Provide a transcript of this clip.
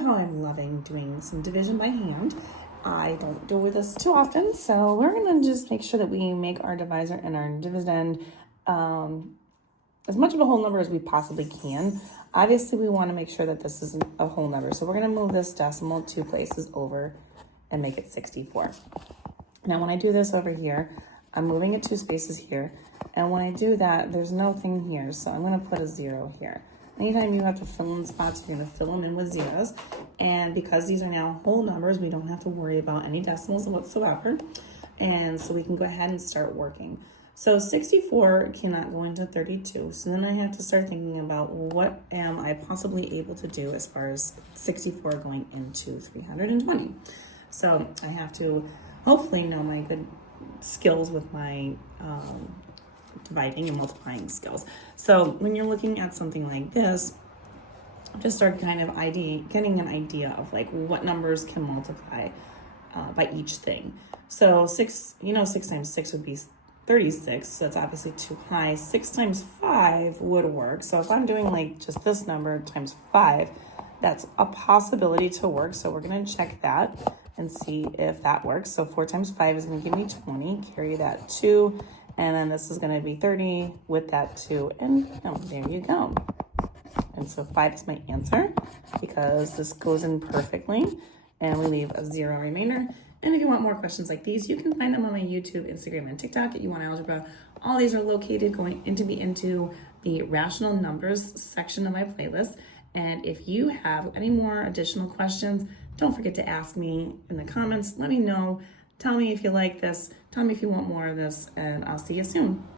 how I'm loving doing some division by hand. I don't do this too often, so we're gonna just make sure that we make our divisor and our dividend as much of a whole number as we possibly can. Obviously, we want to make sure that this isn't a whole number, so we're going to move this decimal 2 places over and make it 64. Now, when I do this over here, I'm moving it 2 spaces here, and when I do that, there's no thing here, so I'm going to put a 0 here. Anytime you have to fill in spots, you're going to fill them in with zeros, and because these are now whole numbers, we don't have to worry about any decimals whatsoever, and so we can go ahead and start working. So 64 cannot go into 32. So then I have to start thinking about what am I possibly able to do as far as 64 going into 320. So I have to hopefully know my good skills with my dividing and multiplying skills. So when you're looking at something like this, just start kind of getting an idea of like what numbers can multiply by each thing. So 6 times 6 would be 36, so that's obviously too high. 6 times 5 would work. So if I'm doing like just this number times 5, that's a possibility to work. So we're going to check that and see if that works. So 4 times 5 is going to give me 20. Carry that 2, and then this is going to be 30 with that 2, and there you go. And so 5 is my answer because this goes in perfectly, and we leave a 0 remainder. And if you want more questions like these, you can find them on my YouTube, Instagram, and TikTok at YouWantAlgebra. All these are located going into the rational numbers section of my playlist. And if you have any more additional questions, don't forget to ask me in the comments. Let me know. Tell me if you like this. Tell me if you want more of this, and I'll see you soon.